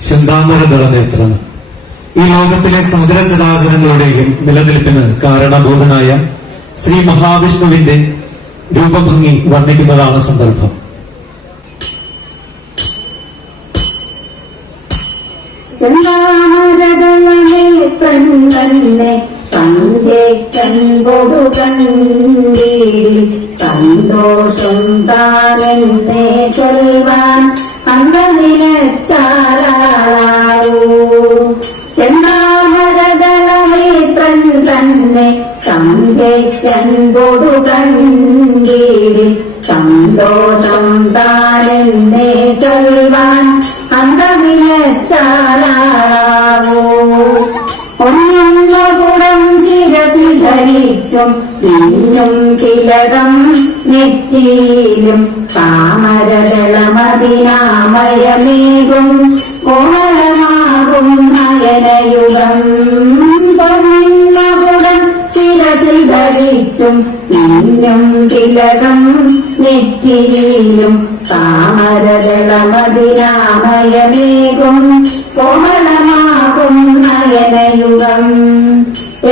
ചിന്താമരദള നേത്രം. ഈ ലോകത്തിലെ സകല ചരാചരങ്ങളുടെയും നിലനിൽപ്പിന് കാരണബോധനായ ശ്രീ മഹാവിഷ്ണുവിന്റെ രൂപഭംഗി വർണിക്കുന്നതാണ് സന്ദർഭം. സന്തോഷം താനെന്നെ ചൊൽവാൻ അന്തനിലച്ചാരാളാവൂ തന്നെ ചന്തയ്ക്കൻപൊടു കണ്ടീടി സന്തോഷം താനെന്നെ ചൊൽവാൻ അന്തവിലച്ചാലാവോ ഒന്നുകൂടം ശിരസിൽ ധരിച്ചും നീയും തിലകം നെറ്റിയിലും താമരതളമതിനാമയമേകും കോളമാകും തിലകം നെറ്റിയിലും താമരതളമതിരാമയമേകും കോമളമാകും നയനയുഗം.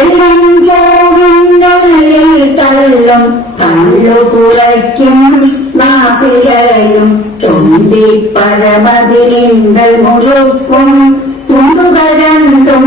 എല്ലാം ചോവിനുള്ളിൽ തള്ളും കള്ളു കുറയ്ക്കും നാസികയും തുണ്ടിപ്പഴമതിലിണ്ടൽ മുഴുക്കും ചുണ്ടുകൾ രണ്ടും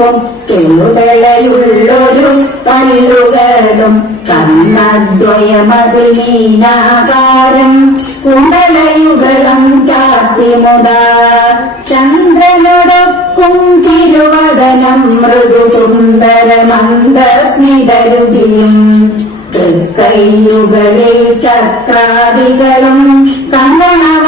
മുത്തിനൊടുക്കും ചെറുതലയുള്ളൊരു പല്ലുകളും കണ്ണദ്വയമത് മീനാകാരം കുണ്ടലയുഗളം ചാത്തിമുതാ ചന്ദ്രനൊടൊക്കും തിരുവദനം മൃദു സുന്ദര മന്ദസ്മിതരുചിയും തൃക്കൈയുകളിൽ ചക്രാദികളും കങ്കണവര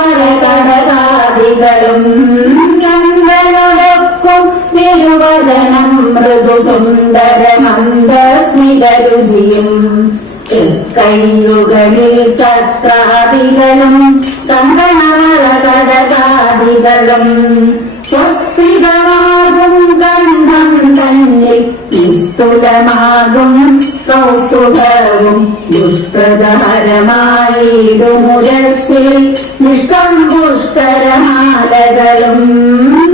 മന്ദസ്മിതരുചിയും തൃക്കൈയുകളിൽ ചക്രാദികളും കങ്കണവര കടകാദികളും സ്വസ്തികമാകും ഗന്ധം തന്നിൽ നിസ്തുലമാകും കൗസ്തുഭവും ദുഷ്കൃതഹരമായിടുമുരസിൽ നിഷ്കം പുഷ്കരമാലകളും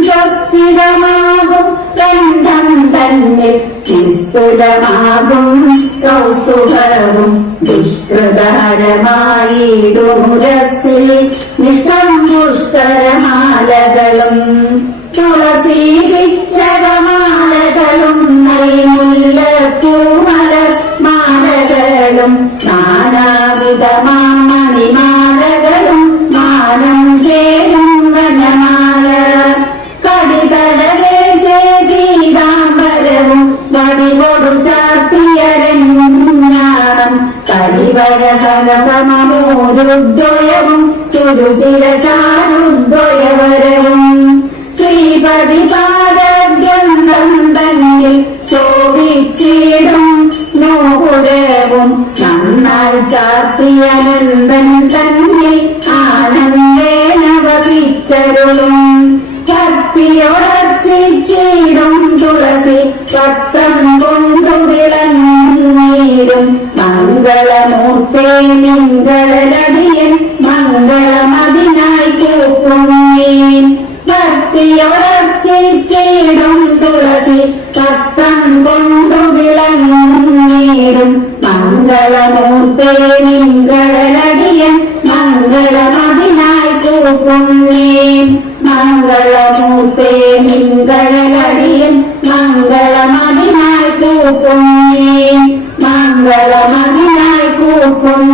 സ്വസ്തികമാകും ഗന്ധം തന്നിൽ നിസ്തുലമാകും കൗസ്തുഭവും ദുഷ്കൃതഹരമായിടുമുരസിൽ നിഷ്കം പുഷ്കരമാലകളും. തുളസി പിച്ചകമാലകളും നൽമുല്ലപ്പൂമല മാലകളും നാനാവിധമാം വടികൊടു ചാർത്തിയരഞ്ഞാണം കരിവര സരസമൂരുദ്വയവും ചുരുചിര ചാരുദ്വയവരവും ശ്രീപതി പാദഗ്രന്ഥം തന്നിൽ ശോഭിച്ചിടും നോപുരവും. നന്നാൾ ചാർത്തിയനന്ദൻ തന്നിൽ ആനന്ദേന വസിച്ചരുളും ഭക്തിയൊടച്ചിടും തുളസി പത്രം കൊണ്ടു വിളങ്ങിടും മംഗളമൂർത്തേ നിങ്ങളടിയൻ മംഗളമതിനായി കൂപ്പും ഭക്തിയൊടച്ചിടും തുളസി പത്രം കൊണ്ടു വിളങ്ങിടും മംഗളമൂർത്തേ നിങ്ങളടിയൻ മംഗളമതിനായി കൂപ്പും മംഗളമതിനായി കൂപ്പും